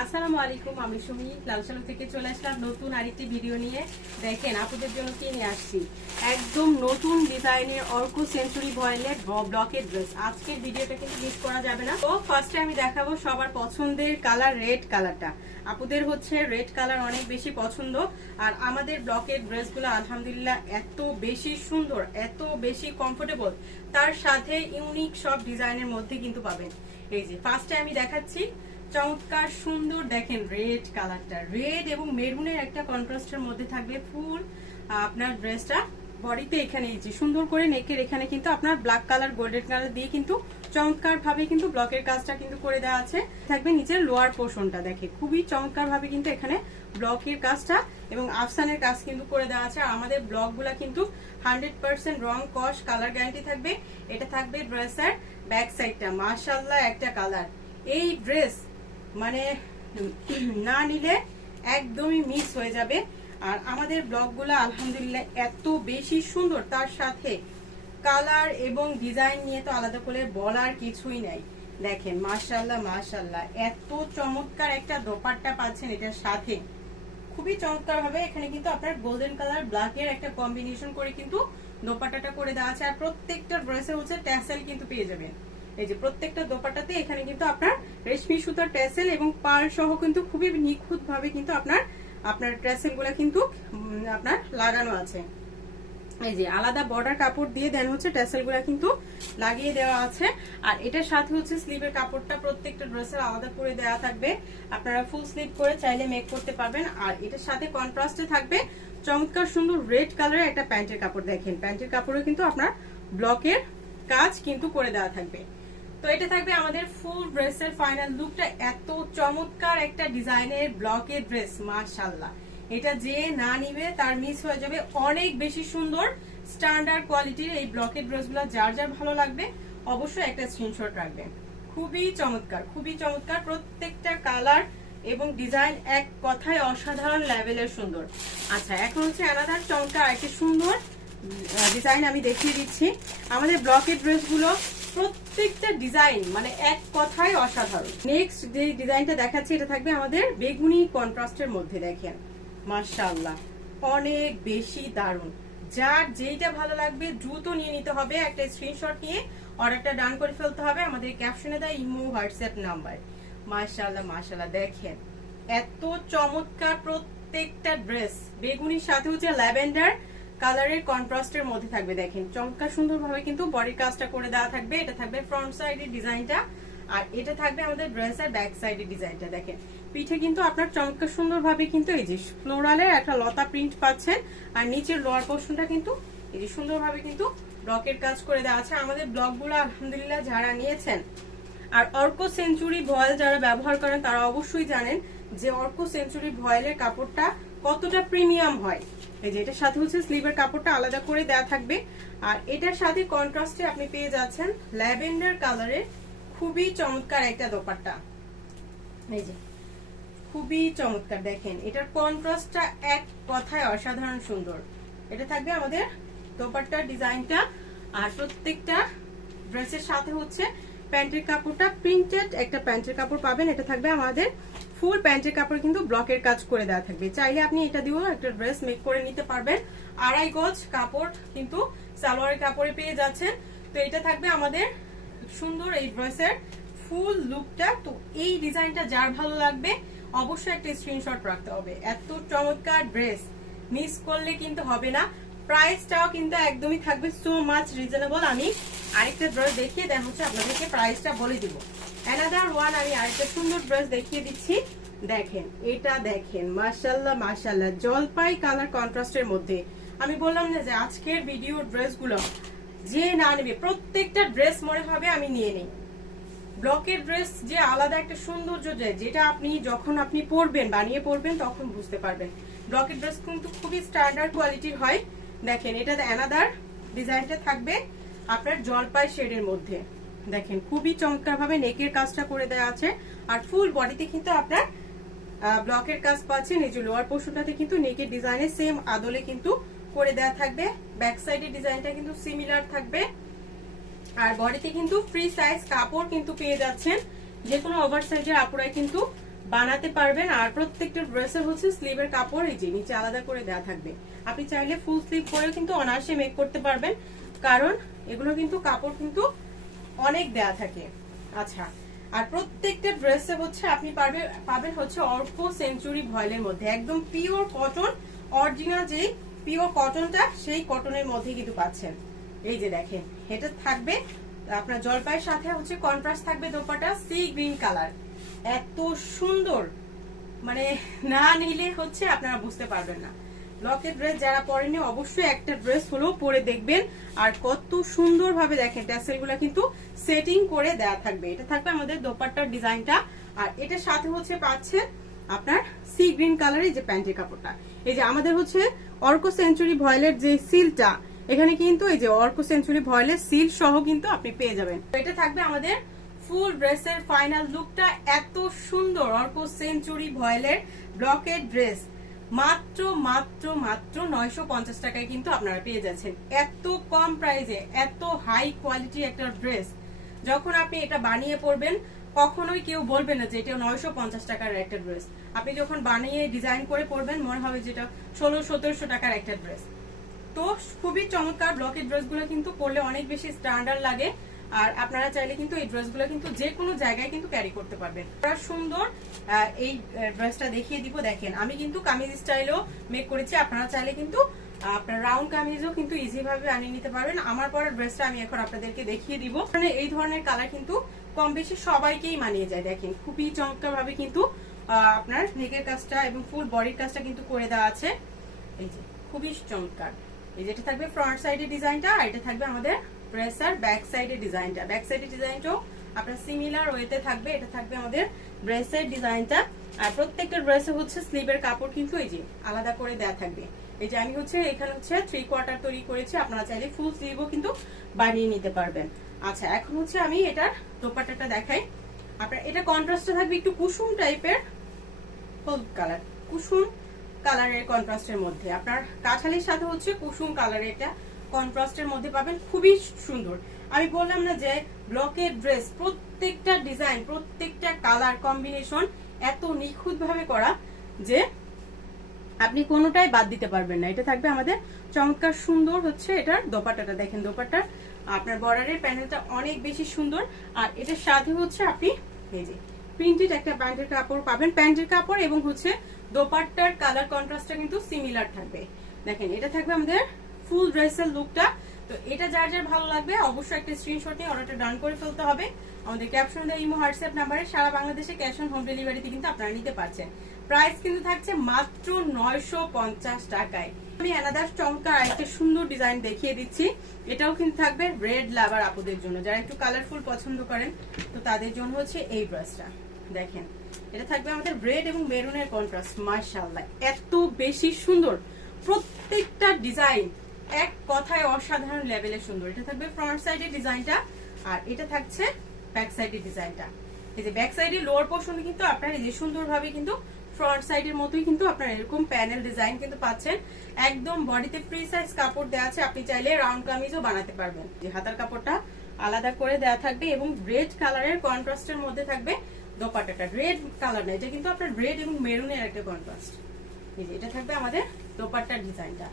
আসসালামু আলাইকুম, আমি সুমি। লালসালু থেকে চলে আসলাম নতুন আরেকটি ভিডিও নিয়ে। দেখেন আপনাদের জন্য কি নিয়ে আসছি? একদম নতুন ডিজাইনের অর্ক সেঞ্চুরি ভয়েলের ব্লকের ড্রেস। আজকের ভিডিওটা কিন্তু মিস করা যাবে না। তো ফার্স্টে আমি দেখাবো সবার পছন্দের কালার রেড কালারটা আপুদের হচ্ছে রেড কালার অনেক বেশি পছন্দ। আর আমাদের ব্লকের ড্রেসগুলো আলহামদুলিল্লাহ এত বেশি সুন্দর, এত বেশি কমফোর্টেবল তার সাথে ইউনিক সব ডিজাইনের মধ্যে কিন্তু পাবেন। এই যে ফার্স্টে আমি দেখাচ্ছি চমৎকার, সুন্দর, দেখেন রেড কালারটা রেড এবং মেরুনের একটা কন্ট্রাস্টের মধ্যে থাকবে ফুল আপনার ড্রেসটা বডিতে এখানে এই যে সুন্দর করে নেকের এখানে কিন্তু আপনার ব্ল্যাক কালার গোল্ডেন কালার দিয়ে কিন্তু চমৎকার ভাবে কিন্তু ব্লকের কাজটা কিন্তু করে দেওয়া আছে। থাকবে নিচের লোয়ার পোর্শনটা দেখে খুবই চমৎকার ভাবে কিন্তু এখানে ব্লকের কাজটা এবং আফসানের কাজ কিন্তু করে দেওয়া আছে। আমাদের ব্লকগুলা কিন্তু হান্ড্রেড পার্সেন্ট রং কস কালার গ্যারান্টি থাকবে। এটা থাকবে ড্রেসের ব্যাক সাইডটা মার্শাল্লাহ একটা কালার এই ড্রেস মানে না নিলে একদমই মিস হয়ে যাবে। আর আমাদের ব্লগগুলো আলহামদুলিল্লাহ এত বেশি সুন্দর, তার সাথে কালার এবং ডিজাইন নিয়ে তো আলাদা করে বলার কিছুই নাই। দেখেন মাশাল্লাহ মাশাল্লাহ এত চমৎকার একটা দোপাট্টা পাচ্ছেন এটার সাথে। খুবই চমৎকার হবে, এখানে কিন্তু আপনার গোল্ডেন কালার ব্ল্যাকের একটা কম্বিনেশন করে কিন্তু দোপাট্টাটা করে দেওয়া আছে। আর প্রত্যেকটা ড্রেসে হচ্ছে ট্যাসেল কিন্তু পেয়ে যাবেন। এই যে প্রত্যেকটা দোপাট্টাতে এখানে কিন্তু আপনার রেশমি সুতার ট্যাসেল এবং পার সহ কিন্তু খুবই নিখুঁত ভাবে কিন্তু আপনার আপনার ট্যাসেলগুলা কিন্তু আপনার লাগানো আছে। এই যে আলাদা বর্ডার কাপড় দিয়ে দেন হচ্ছে ট্যাসেলগুলা কিন্তু লাগিয়ে দেওয়া আছে। আর এটার সাথে হচ্ছে স্লিভের কাপড়টা প্রত্যেকটা ড্রেসের আলাদা করে দেওয়া থাকবে। আপনারা ফুল স্লিভ করে চাইলে মেক করতে পারবেন। আর এটার সাথে কন্ট্রাস্টে থাকবে চমৎকার সুন্দর রেড কালারের একটা প্যান্টের কাপড় দেখেন। প্যান্টের কাপড়ও কিন্তু আপনার ব্লকের কাজ কিন্তু করে দেওয়া থাকবে। তো এটা থাকবে আমাদের ফুল ড্রেসের ফাইনাল লুকটা এত চমৎকার একটা ডিজাইনের ব্লকের ড্রেস মাশাল্লাহ এটা যে না নিবে তার মিস হয়ে যাবে। অনেক বেশি সুন্দর স্ট্যান্ডার্ড কোয়ালিটির এই ব্লকের ড্রেসগুলো যার যার ভালো লাগবে, অবশ্যই একটা স্ক্রিনশট রাখবেন খুবই চমৎকার খুবই চমৎকার। প্রত্যেকটা কালার এবং ডিজাইন এক কথায় অসাধারণ লেভেলের সুন্দর। আচ্ছা এখন হচ্ছে আলাদা চমৎকার একটা সুন্দর ডিজাইন আমি দেখিয়ে দিচ্ছি। আমাদের ব্লকের ড্রেসগুলো প্রত্যেকটা ডিজাইন মানে এক কথায় অসাধারণ। নেক্সট যে ডিজাইনটা দেখাচ্ছি, এটা থাকবে আমাদের বেগুনি কন্ট্রাস্টের মধ্যে, দেখেন। মার্শাল্লাহ অনেক বেশি দারুণ। যার যেইটা ভালো লাগবে, দ্রুত নিয়ে নিতে হবে, একটা স্ক্রিনশট নিয়ে অর্ডারটা ডান করে ফেলতে হবে। আমাদের ক্যাপশনে দেয় ইমো হোয়াটসঅ্যাপ নাম্বার মার্শাল্লাহ মার্শাল্লাহ দেখেন। এত চমৎকার প্রত্যেকটা ড্রেস বেগুনির সাথে হচ্ছে ল্যাভেন্ডার কালারের কন্ট্রাস্টের মধ্যে থাকবে, দেখেন। চমৎকার সুন্দরভাবে কিন্তু বডির কাজটা করে দেওয়া থাকবে। এটা থাকবে ফ্রন্ট সাইডের ডিজাইনটা। আর এটা থাকবে আমাদের ড্রেসের ব্যাক সাইডের ডিজাইনটা, দেখেন। পিঠে কিন্তু আপনার চমৎকার সুন্দরভাবে কিন্তু এই যে ফ্লোরালের একটা লতা প্রিন্ট পাচ্ছেন। আর নিচের লোয়ার পোর্শনটা কিন্তু এই যে সুন্দরভাবে কিন্তু ব্লকের কাজ করে দেওয়া আছে। আমাদের ব্লকগুলো আলহামদুলিল্লাহ যারা নিয়েছেন। আর অর্ক সেঞ্চুরি ভয়েল যারা ব্যবহার করেন, তারা অবশ্যই জানেন যে অর্ক সেঞ্চুরি ভয়েলের কাপড়টা কতটা প্রিমিয়াম হয়। এই যে, এটার সাথে হচ্ছে স্লিভের কাপড়টা আলাদা করে দেওয়া থাকবে। আর এটার সাথে কন্ট্রাস্টে আপনি পেয়ে যাচ্ছেন ল্যাভেন্ডার কালারের খুবই চমৎকার একটা দোপাট্টা। এই যে, খুবই চমৎকার, দেখেন, এটার কন্ট্রাস্টটা এক কথায় অসাধারণ সুন্দর। এটা থাকবে আমাদের দোপাট্টার ডিজাইনটা আর প্রত্যেকটা ড্রেসের সাথে হচ্ছে প্যান্টের কাপড়টা প্রিন্টেড একটা প্যান্টের কাপড় পাবেন। এটা থাকবে আমাদের ফুল প্যান্টের কাপড়, কিন্তু ব্লকের কাজ করে দেওয়া থাকবে। চাইলে আপনি এটা দিয়েও একটা ড্রেস মেক করে নিতে পারবেন। আড়াই গজ কাপড় কিন্তু সালোয়ারের কাপড়ে পেয়ে যাচ্ছেন। তো এটা থাকবে আমাদের সুন্দর এই ড্রেসের ফুল লুকটা। তো এই ডিজাইনটা যার ভালো লাগবে, অবশ্যই একটা স্ক্রিনশট রাখতে হবে। এত চমৎকার ড্রেস মিস করলে কিন্তু হবে না। প্রাইসটাও কিন্তু একদমই থাকবে সো মাচ রিজনেবল আমি আরেকটা ড্রেস দেখিয়ে দেন হচ্ছে আপনাদেরকে প্রাইসটা বলে দিব। অ্যানাদার ওয়ান আমি আরেকটা সুন্দর ড্রেস দেখিয়ে দিচ্ছি। দেখেন, এটা দেখেন মাশাল্লাহ মাশাল্লাহ জলপাই কালার কন্ট্রাস্টের মধ্যে। আমি বললাম না যে আজকের ভিডিও ড্রেসগুলো যে না নেবে, প্রত্যেকটা ড্রেস মনে হবে আমি নিয়ে নেই। ব্লকের ড্রেস যে আলাদা একটা সৌন্দর্য দেয় যেটা আপনি যখন আপনি পরবেন, বানিয়ে পরবেন, তখন বুঝতে পারবেন। ব্লকের ড্রেস কিন্তু খুবই স্ট্যান্ডার্ড কোয়ালিটির হয়। দেখেন, এটা অ্যানাদার ডিজাইনটা থাকবে আপনার জলপাই শেডের মধ্যে। দেখেন, খুবই চমৎকার ভাবে নেকের কাজটা করে দেওয়া আছে। আর ফুল বডিতে কিন্তু আপনার ব্লকের কাজ পাচ্ছেন, এই যে লোয়ার পোর্শনটাতে কিন্তু নেকের ডিজাইনে সেম আদলে কিন্তু করে দেওয়া থাকবে। ব্যাক সাইডের ডিজাইনটা কিন্তু সিমিলার থাকবে। আর বডিতে কিন্তু ফ্রি সাইজ কাপড় কিন্তু পেয়ে যাচ্ছেন। যে কোনো ওভার সাইজের আপুরাই কিন্তু বানাতে পারবেন, আর প্রত্যেকটা ড্রেসের হচ্ছে স্লিভের কাপড়, এই যে নিচে আলাদা করে দেওয়া থাকবে। আপনি চাইলে ফুল স্লিভ করে কিন্তু অনায়াসে মেক করতে পারবেন, কারণ এগুলো কিন্তু কাপড় কিন্তু অনেক দেয়া থাকে। আচ্ছা আর প্রত্যেকটা ড্রেসে হচ্ছে, আপনি পারবে, পাবেন হচ্ছে অর্ক সেঞ্চুরি ভয়েলের মধ্যে। একদম পিওর কটন অরিজিনাল যেই পিওর কটনটা সেই কটনের মধ্যে কিন্তু পাচ্ছেন। এই যে দেখেন, এটা থাকবে, আপনার জলপাইয়ের সাথে হচ্ছে কন্ট্রাস্ট থাকবে দোপাটা সি গ্রিন কালার এত সুন্দর। মানে না নিলে হচ্ছে আপনারা বুঝতে পারবেন না। লকের ড্রেস যারা পরেনি অবশ্যই একটা ড্রেস হলেও পরে দেখবেন। আর কত সুন্দর ভাবে দেখেন ট্যাসেলগুলা কিন্তু সেটিং করে দেয়া থাকবে। এটা থাকবে আমাদের দোপাট্টার ডিজাইনটা। আর এটার সাথে হচ্ছে পাচ্ছেন আপনার সি গ্রিন কালারের যে প্যান্টের কাপড়টা। এই যে আমাদের হচ্ছে অর্কো সেঞ্চুরি ভয়েলের যে সিলটা, এখানে কিন্তু এই যে অর্কো সেঞ্চুরি ভয়েলের সিল সহ কিন্তু আপনি পেয়ে যাবেন। এটা থাকবে আমাদের ফুল ড্রেসের ফাইনাল লুকটা এত সুন্দর, অর্কো সেঞ্চুরি ভয়েলের ব্লকের ড্রেস। মাত্র মাত্র মাত্র নয়শো পঞ্চাশ টাকায় কিন্তু আপনারা পেয়ে যাচ্ছেন। এত কম প্রাইসে, এত হাই কোয়ালিটি একটা ড্রেস। যখন আপনি এটা বানিয়ে পরবেন, কখনোই কেউ বলবে না যে এটা নয়শো পঞ্চাশ টাকার একটা ড্রেস। আপনি যখন বানিয়ে ডিজাইন করে পরবেন, মনে হবে যেটা ষোলো, সতেরোশো টাকার একটা ড্রেস। তো খুবই চমৎকার ব্লকের ড্রেসগুলো কিন্তু পরলে অনেক বেশি স্ট্যান্ডার্ড লাগে। আর আপনারা চাইলে কিন্তু এই ড্রেসগুলো কিন্তু যে কোনো জায়গায় কিন্তু ক্যারি করতে পারবেন। সুন্দর এই ড্রেসটা দেখিয়ে দিব, দেখেন। আমি কিন্তু কামিজ স্টাইলও মেক করেছি, আপনারা চাইলে কিন্তু আপনার রাউন্ড কামিজও কিন্তু ইজি ভাবে আনিয়ে নিতে পারবেন। আমার পরের ড্রেসটা আমি এখন আপনাদেরকে দেখিয়ে দিব। মানে এই ধরনের কালার কিন্তু কম বেশি সবাইকেই মানিয়ে যায়, দেখেন। খুবই চমৎকার ভাবে কিন্তু আপনার নেকের কাজটা এবং ফুল বডির কাজটা কিন্তু করে দেওয়া আছে। এই যে, খুবই চমৎকার। এই যেটা থাকবে ফ্রন্ট সাইডের ডিজাইনটা আর এটা থাকবে আমাদের ড্রেসার ব্যাক সাইডের ডিজাইনটা ব্যাক সাইডের ডিজাইনটাও আপনার সিমিলার ওয়েতে থাকবে, এটা থাকবে আমাদের ড্রেসের ডিজাইনটা আর প্রত্যেকটা ড্রেসে হচ্ছে স্লিভের কাপড় কিন্তু এই যে আলাদা করে দেয়া থাকবে। এই যে আমি হচ্ছে, এখানে হচ্ছে থ্রি কোয়ার্টার তৈরি করেছি, আপনারা চাইলে ফুল স্লিভও কিন্তু বানিয়ে নিতে পারবেন। আচ্ছা এখন হচ্ছে আমি এটার দোপাট্টাটা দেখাই। আপনার এটা কন্ট্রাস্টটা থাকবে একটু কুসুম টাইপের হলুদ কালার কুসুম কালারের কন্ট্রাস্টের মধ্যে। আপনার কাঁঠালির সাথে হচ্ছে কুসুম কালারের এটা। কন্ট্রাস্টের মধ্যে পাবেন, খুবই সুন্দর। আমি বললাম না যে ব্লকের ড্রেস, প্রত্যেকটা ডিজাইন, প্রত্যেকটা কালার কম্বিনেশন এত নিখুঁত ভাবে করা যে আপনি কোনোটাই বাদ দিতে পারবেন না। এটা থাকবে আমাদের চমৎকার সুন্দর হচ্ছে এটার দোপাট্টাটা। দেখেন দোপাট্টার আপনার বর্ডারের প্যানেলটা অনেক বেশি সুন্দর। আর এটার সাথে হচ্ছে আপনি এই যে প্রিন্টেড একটা প্যান্টের কাপড় পাবেন। প্যান্টের কাপড় এবং হচ্ছে দোপাট্টার কালার কন্ট্রাস্টটা কিন্তু সিমিলার থাকবে। দেখেন, এটা থাকবে আমাদের ফুল ড্রেসের লুকটা। তো এটা যার যার ভালো লাগবে, অবশ্যই একটা স্ক্রিনশট নিয়ে অর্ডারটা ডান করে ফেলতে হবে। আমাদের ক্যাপশন দেওয়া ইমো, হোয়াটসঅ্যাপ নাম্বারে সারা বাংলাদেশে ক্যাশ অন হোম ডেলিভারিতে কিন্তু আপনারা নিতে পারছেন। প্রাইস কিন্তু থাকছে মাত্র নয়শো পঞ্চাশ টাকায়। আমি অ্যানাদার চমৎকার একটা সুন্দর ডিজাইন দেখিয়ে দিচ্ছি। এটাও কিন্তু থাকবে রেড লাভার আপুদের জন্য। যারা একটু কালারফুল পছন্দ করেন, তো তাদের জন্য হচ্ছে এই ড্রেসটা দেখেন, এটা থাকবে আমাদের রেড এবং মেরুনের কন্ট্রাস্ট মার্শাল্লাহ এত বেশি সুন্দর। প্রত্যেকটা ডিজাইন এক কথায় অসাধারণ লেভেলের সুন্দর। এটা থাকবে ফ্রন্ট সাইডের ডিজাইনটা আর এটা থাকছে ব্যাক সাইডের ডিজাইনটা এই যে ব্যাক সাইডের লোয়ার পোর্শন কিন্তু আপনার এই যে সুন্দরভাবে কিন্তু ফ্রন্ট সাইডের মতোই কিন্তু আপনার এরকম প্যানেল ডিজাইন কিন্তু পাচ্ছেন। একদম বডিতে ফ্রি সাইজ কাপড় দেওয়া আছে, আপনি চাইলে রাউন্ড কামিজও বানাতে পারবেন। যে হাতার কাপড়টা আলাদা করে দেওয়া থাকবে এবং রেড কালারের কন্ট্রাস্টের মধ্যে থাকবে দোপাট্টাটা। রেড কালার না, এটা কিন্তু আপনার রেড এবং মেরুনের একটা কন্ট্রাস্ট এটা থাকবে আমাদের দোপাট্টার ডিজাইনটা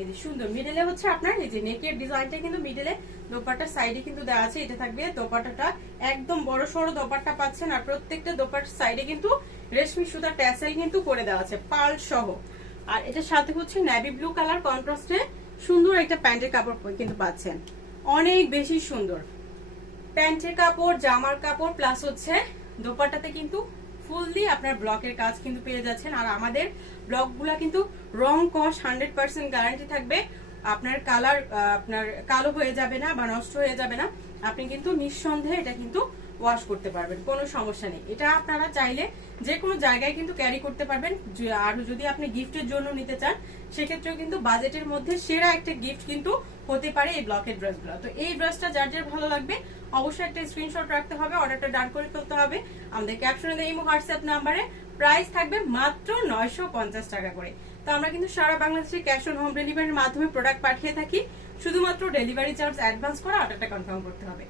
এই সুন্দর মিডলে হচ্ছে আপনার এই যে নেকের ডিজাইনটা কিন্তু মিডলে দোপাট্টার সাইডে কিন্তু দেওয়া আছে, এটা থাকবে দোপাট্টাটা একদম বড় সড়ো দোপাট্টা পাচ্ছেন আর প্রত্যেকটা দোপাট্টার সাইডে কিন্তু রেশমি সুতা ট্যাসেল কিন্তু করে দেওয়া আছে, পাল সহ। আর এটার সাথে হচ্ছে নেভি ব্লু কালার কন্ট্রাস্টে সুন্দর একটা প্যান্টের কাপড় কিন্তু পাচ্ছেন। অনেক বেশি সুন্দর। প্যান্টের কাপড়, জামার কাপড় প্লাস হচ্ছে দোপাট্টাতে কিন্তু ফুললি আপনার ব্লকের কাজ কিন্তু পেয়ে যাচ্ছেন। আর আমাদের ব্লকগুলা কিন্তু রং কস হান্ড্রেড পার্সেন্ট গ্যারান্টি থাকবে। আপনার কালার আপনার কালো হয়ে যাবে না বা নষ্ট হয়ে যাবে না। আপনি কিন্তু নিঃসন্দেহে এটা কিন্তু ওয়াশ করতে পারবেন, কোনো সমস্যা নেই। এটা আপনারা চাইলে যে কোনো জায়গায় কিন্তু ক্যারি করতে পারবেন। আর যদি আপনি গিফটের জন্য নিতে চান, সেক্ষেত্রেও কিন্তু বাজেটের মধ্যে সেরা একটা গিফট কিন্তু হতে পারে এই ব্লকের ড্রেসগুলো তো এই ড্রেসটা যার যার ভালো লাগবে, অবশ্যই একটা স্ক্রিনশট রাখতে হবে অর্ডারটা ডান করে ফেলতে হবে। আমাদের ক্যাপশনে দেয় হোয়াটসঅ্যাপ নাম্বারে প্রাইস থাকবে মাত্র নয়শো পঞ্চাশ টাকা করে। তো আমরা কিন্তু সারা বাংলাদেশে ক্যাশ অন হোম ডেলিভারির মাধ্যমে প্রোডাক্ট পাঠিয়ে থাকি। শুধুমাত্র ডেলিভারি চার্জ অ্যাডভান্স করে অর্ডারটা কনফার্ম করতে হবে।